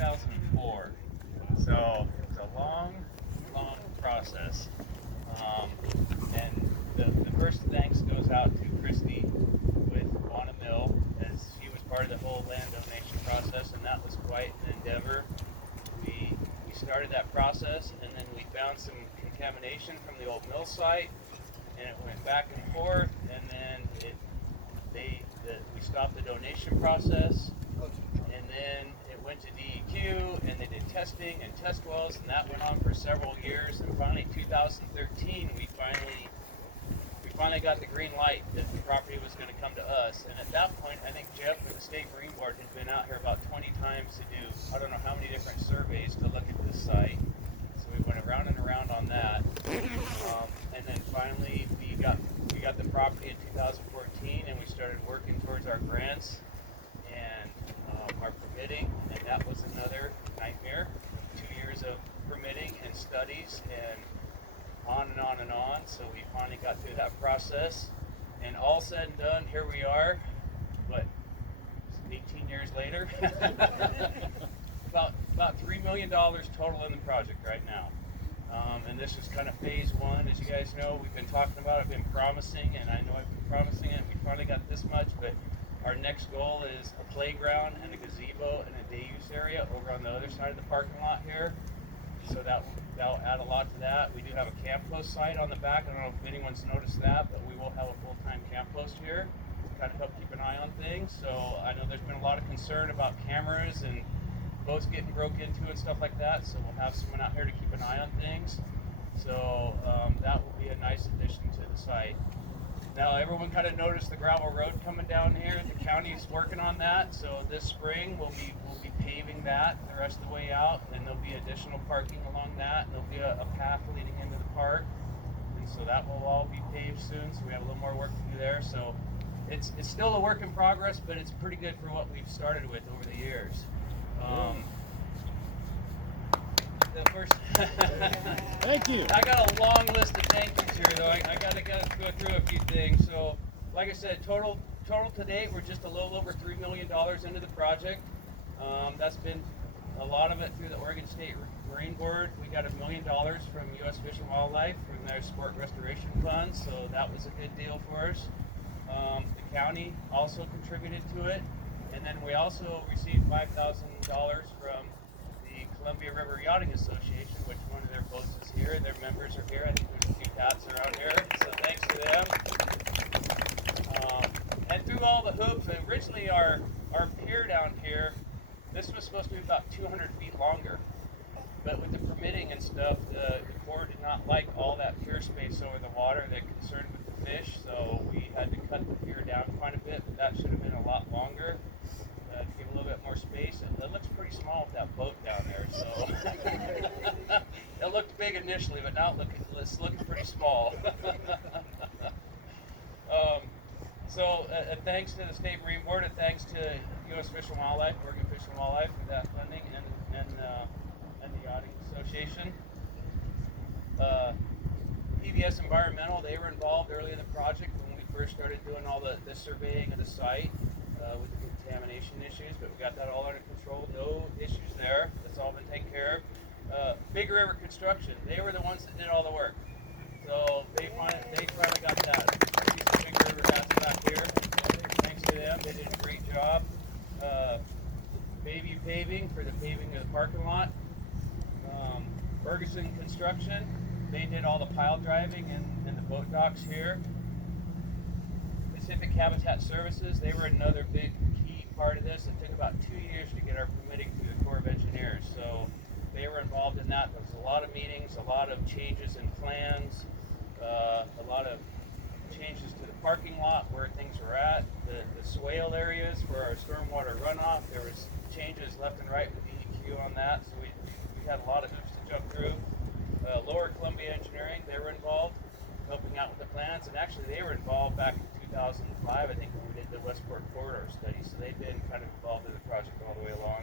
2004. So it was a long process. And the first thanks goes out to Christy with Wanna Mill, as she was part of the whole land donation process, and that was quite an endeavor. We started that process, and then we found some contamination from the old mill site, and it went back and forth, and then we stopped the donation process, and then it went to DEQ, and they did testing and test wells, and that went on for several years, and finally 2013 we finally got the green light that the property was going to come to us. And at that point, I think Jeff with the State Marine Board had been out here about 20 times to do I don't know how many different surveys to look at this site. So we went around and around on that, and then finally we got the property in 2014, and we started working towards our grants and our permitting, and that was another nightmare. 2 years of permitting and studies and on and on and on. So we finally got through that process, and all said and done, here we are. What, 18 years later? about $3 million total in the project right now. And this is kind of phase one, as you guys know. We've been talking about it, been promising, and I know I've been promising it. We finally got this much, but our next goal is a playground and a gazebo and a day use area over on the other side of the parking lot here. So that'll add a lot to that. We do have a camp post site on the back. I don't know if anyone's noticed that, but we will have a full-time camp post here to kind of help keep an eye on things. So I know there's been a lot of concern about cameras and boats getting broke into and stuff like that. So we'll have someone out here to keep an eye on things. So that will be a nice addition to the site. Now everyone kind of noticed the gravel road coming down here. The county's working on that, so this spring we'll be paving that the rest of the way out, and there'll be additional parking along that, and there'll be a path leading into the park, and so that will all be paved soon. So we have a little more work to do there. So it's still a work in progress, but it's pretty good for what we've started with over the years. The first Thank you. I got a long list of thank yous here, though. I gotta go through a few things. So, like I said, total to date, we're just a little over $3 million into the project. That's been a lot of it through the Oregon State Marine Board. We got $1 million from U.S. Fish and Wildlife from their sport restoration fund, so that was a good deal for us. The county also contributed to it, and then we also received $5,000 from Columbia River Yachting Association, which one of their boats is here. Their members are here. I think there's a few cats around here, so thanks to them. And through all the hoops, originally our pier down here, this was supposed to be about 200 feet longer. But with the permitting and stuff, the Corps did not like all that pier space over the water. They're concerned with the fish, so we had to cut the pier down quite a bit, but that should have been a lot longer. To give a little bit more space, and it looks pretty small with that boat down there. So it looked big initially, but now it's looking pretty small. So thanks to the State Marine Board, and thanks to U.S. Fish and Wildlife, Oregon Fish and Wildlife for that funding, and the Yachting Association. PBS Environmental, they were involved early in the project when we first started doing all the surveying of the site. With the contamination issues, but we got that all under control. No issues there. That's all been taken care of. Big River Construction, they were the ones that did all the work. So they finally got that. I see some Big River hats back here. Thanks to them, they did a great job. Bayview Paving for the paving of the parking lot. Ferguson Construction, they did all the pile driving and the boat docks here. Pacific Habitat Services, they were another big key part of this. It took about 2 years to get our permitting through the Corps of Engineers, so they were involved in that. There was a lot of meetings, a lot of changes in plans, a lot of changes to the parking lot where things were at, the swale areas for our stormwater runoff. There was changes left and right with DEQ on that, so we had a lot of hoops to jump through. Lower Columbia Engineering, they were involved, helping out with the plans, and actually they were involved back in 2005, I think, when we did the Westport corridor study, so they've been kind of involved in the project all the way along.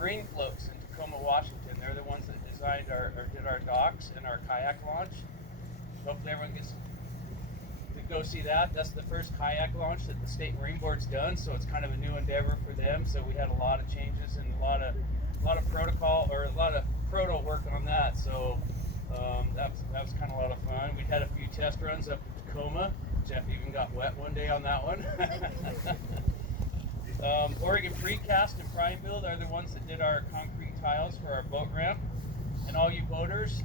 Marine Floats in Tacoma, Washington, they're the ones that designed did our docks and our kayak launch. Hopefully everyone gets to go see that. That's the first kayak launch that the State Marine Board's done, so it's kind of a new endeavor for them. So we had a lot of changes and a lot of protocol, or a lot of proto work on that. So that was kind of a lot of fun. We had a few test runs up in Tacoma. Jeff even got wet one day on that one. Oregon Precast and Prime Build are the ones that did our concrete tiles for our boat ramp. And all you boaters,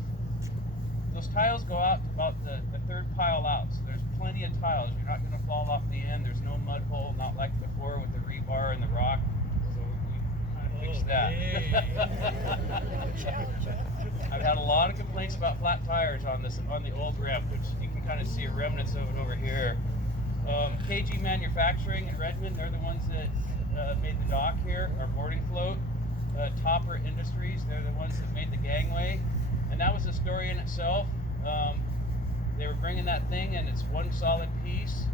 those tiles go out to about the third pile out. So there's plenty of tiles. You're not going to fall off the end. There's no mud hole, not like before with the rebar and the rock. So we kind of fixed that. I've had a lot of complaints about flat tires on the old ramp, which you can kind of see remnants of it over here. KG Manufacturing in Redmond, they're the ones that made the dock here, our boarding float. Topper Industries, they're the ones that made the gangway, and that was a story in itself. They were bringing that thing, and it's one solid piece.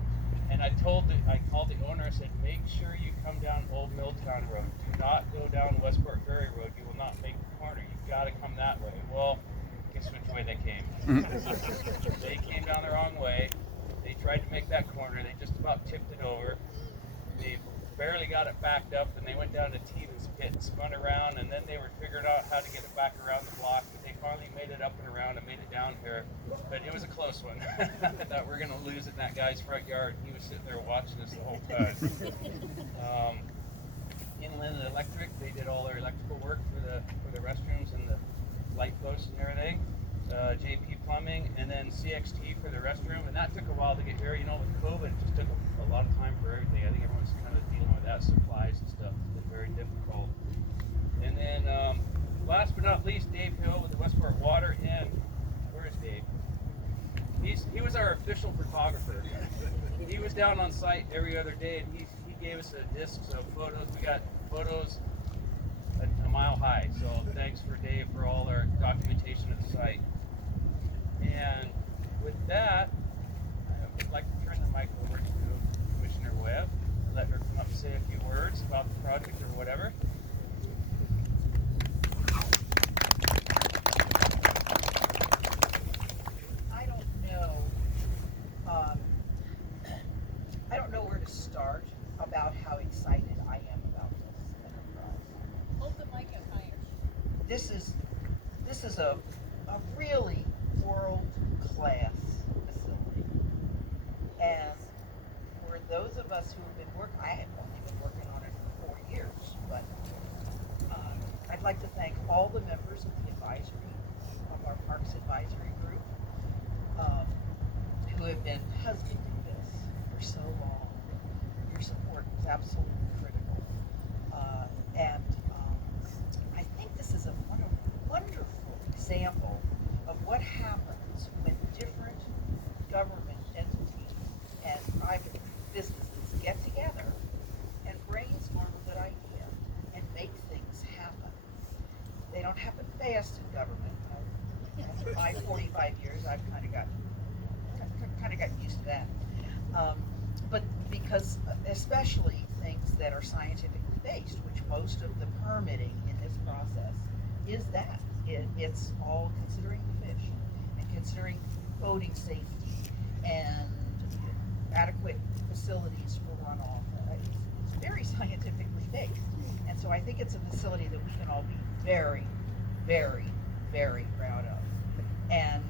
And I called the owner. I said, make sure you come down Old Milltown Road. Do not go down Westport Ferry Road. You will not make the corner. You've got to come that way. Well, guess which way they came? They came down the wrong way. They tried to make that corner. They just about tipped it over. They barely got it backed up, and they went down to Teevan's pit and spun around, and then they were figured out how to get it back around the block. But they finally made it up and around and made it down here. But it was a close one. I thought we were going to lose it in that guy's front yard. He was sitting there watching us the whole time. Inland Electric, they did all their electrical work for the restrooms and the light posts and everything. JP Plumbing, and then CXT for the restroom, and that took a while to get here. You know, with COVID, it just took a lot of time for everything. I think everyone's kind of dealing with that, supplies and stuff. It's been very difficult. And then, last but not least, Dave Hill with the Westport Water, and where is Dave? He was our official photographer. He was down on site every other day, and he gave us a disc of photos. We got photos a mile high. So thanks for Dave for all our documentation of the site. And with that, I would like to turn the mic over to Commissioner Webb, let her come up and say a few words about the project or whatever. I don't know where to start about how excited I am about this enterprise. Hold the mic up higher. This is a really world-class facility. And for those of us who have been working, I have only been working on it for 4 years, but I'd like to thank all the members of the advisory, of our Parks Advisory Group, who have been husbanding this for so long. Your support is absolutely critical. I think this is a wonderful example of what happens when different government entities and private businesses get together and brainstorm a good idea and make things happen. They don't happen fast in government. In my 45 years, I've kind of gotten used to that. But because especially things that are scientifically based, which most of the permitting in this process is that. It's all considering the fish and considering boating safety and adequate facilities for runoff. It's very scientifically based. And so I think it's a facility that we can all be very, very, very proud of. And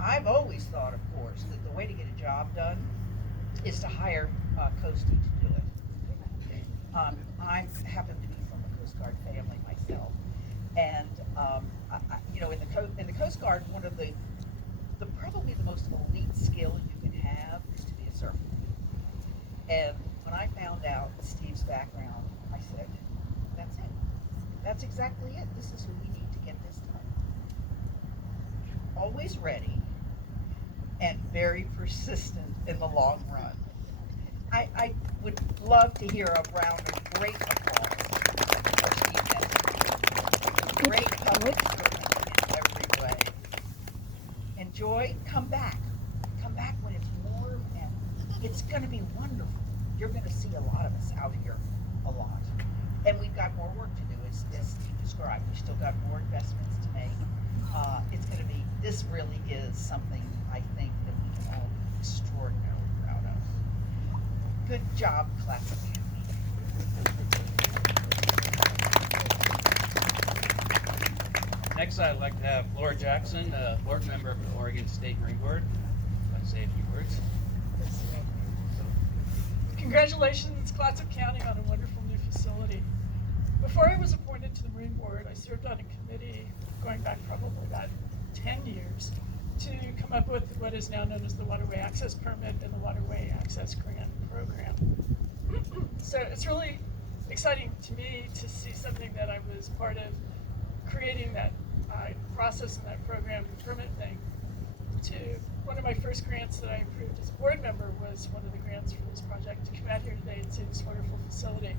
I've always thought, of course, that the way to get a job done is to hire Coastie to do it. I happen to be from a Coast Guard family myself, and in the Coast Guard, one of the probably the most elite skill you can have is to be a surfer. And when I found out Steve's background, I said, "That's it. That's exactly it. This is who we need to get this done." Always ready and very persistent in the long run. I would love to hear a round of great applause for Steve Henson. Great public servant in every way. Enjoy, come back. Come back when it's warm, and it's going to be wonderful. You're going to see a lot of us out here, a lot. And we've got more work to do, as Steve described. We've still got more investments to make. This really is something I think that we can all be extraordinarily proud of. Good job, class. Next, I'd like to have Laura Jackson, a board member of the Oregon State Marine Board. I'd like to say a few words. Congratulations, Clatsop County, on a wonderful new facility. Before I was appointed to the Marine Board, I served on a committee going back probably about 10 years to come up with what is now known as the Waterway Access Permit and the Waterway Access Grant Program. So it's really exciting to me to see something that I was part of creating that process and that program and permit thing. To one of my first grants that I approved as a board member was one of the grants for this project to come out here today and see this wonderful facility.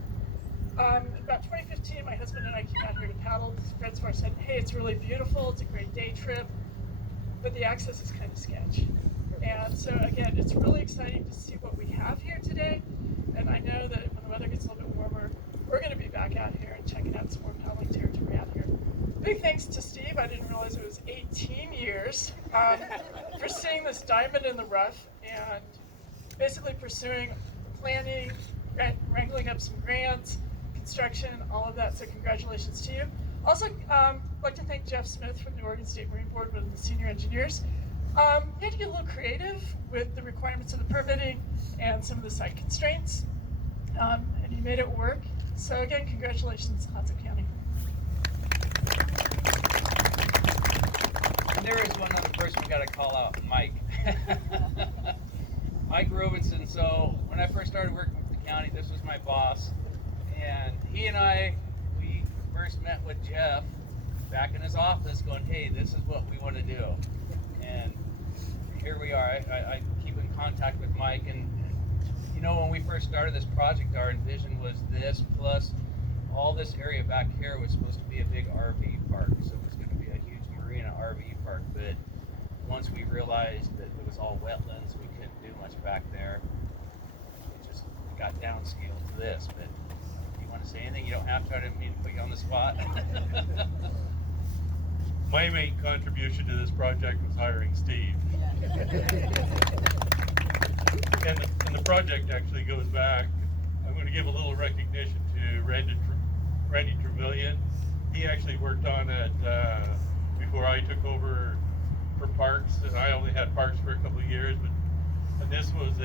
About 2015, my husband and I came out here to paddle. Friends of ours said, hey, it's really beautiful, it's a great day trip, but the access is kind of sketch. And so again, it's really exciting to see what we have here today. And I know that when the weather gets a little bit warmer, we're going to be back out here and checking out some more paddling territory out here. Big thanks to Steve. I didn't realize it was 18 years for seeing this diamond in the rough and basically pursuing planning, wrangling up some grants, construction, all of that. So congratulations to you. Also, like to thank Jeff Smith from the Oregon State Marine Board, one of the senior engineers. You had to get a little creative with the requirements of the permitting and some of the site constraints, and you made it work. So again, congratulations, Clatsop County. And there is one other person we got to call out, Mike. Mike Robinson. So when I first started working with the county, this was my boss, and he and we first met with Jeff back in his office going, hey, this is what we want to do. And here we are. I keep in contact with Mike, and you know, when we first started this project, our envision was this plus all this area back here was supposed to be a big RV park, so it was going to be a huge marina RV park. But once we realized that it was all wetlands, we couldn't do much back there. It just got downscaled to this. But if you want to say anything, you don't have to. I didn't mean to put you on the spot. My main contribution to this project was hiring Steve. And the project actually goes back. I'm going to give a little recognition to Randy Trevelyan. He actually worked on it before I took over for parks, and I only had parks for a couple of years. And this was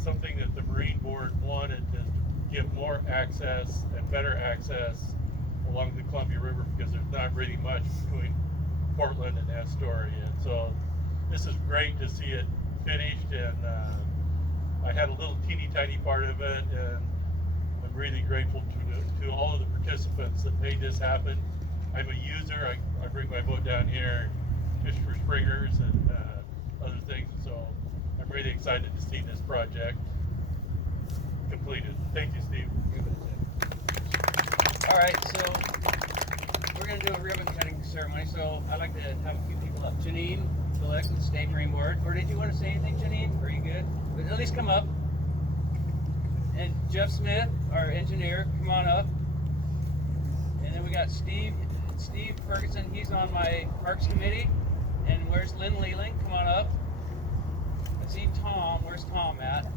something that the Marine Board wanted to give more access and better access along the Columbia River, because there's not really much between Portland and Astoria. And so this is great to see it finished, and I had a little teeny tiny part of it, and I'm really grateful to all of the participants that made this happen. I'm a user. I bring my boat down here, fish for springers and other things, so I'm really excited to see this project completed. Thank you, Steve. All right, so we're going to do a ribbon cutting ceremony. So I'd like to have a few people up. Janine Bilek with the State Marine Board. Or did you want to say anything, Janine? Are you good? But at least come up. And Jeff Smith, our engineer, come on up. And then we got Steve Ferguson. He's on my Parks Committee. And where's Lynn Leland? Come on up. I see Tom. Where's Tom at?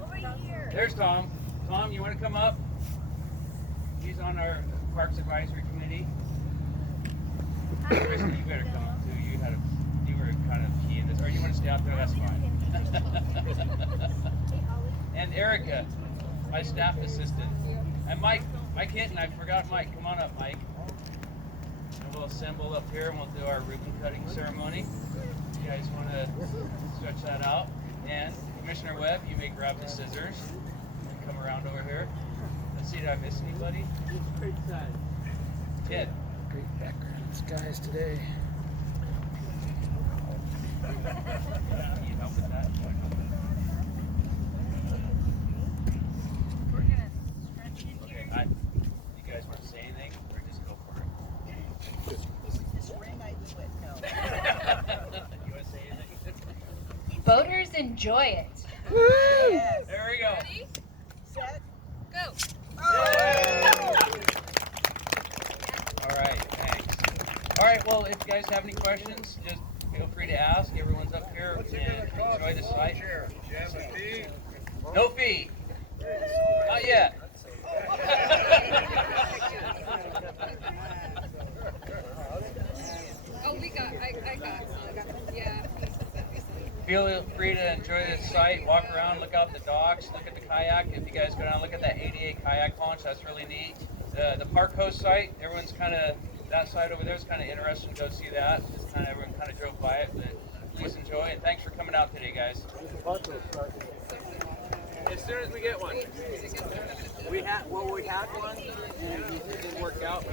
Over here. There's Tom. Tom, you want to come up? He's on our Parks Advisory Committee. Kristen, you better come up too. You were kind of key in this. Or you want to stay out there? That's fine. And Erica, my staff assistant. And Mike Hinton, I forgot Mike. Come on up, Mike. And we'll assemble up here and we'll do our ribbon cutting ceremony. You guys want to stretch that out? And Commissioner Webb, you may grab the scissors and come around over here. Let's see, did I miss anybody? Ted. Great backgrounds, guys, today. Need help with that? We're gonna stretch it here. Okay, you guys want to say anything, or just go for it? With this ring, I do it. No. You want to say anything? Boaters enjoy it. Yes. There we go. Ready? Set. Go. All right, thanks. All right, well, if you guys have any questions, just feel free to ask. Everyone's up here and enjoy the site. No fee. Not yet. feel free to enjoy the site, walk around, look out the docks, look at the kayak. If you guys go down, look at that 88 kayak launch. That's really neat. The Park Coast site, everyone's kind of, that side over there is kind of interesting to go see that. Just kind of, everyone kind of drove by it, but please enjoy, and thanks for coming out today, guys. As soon as we get one. We had one, and it didn't work out.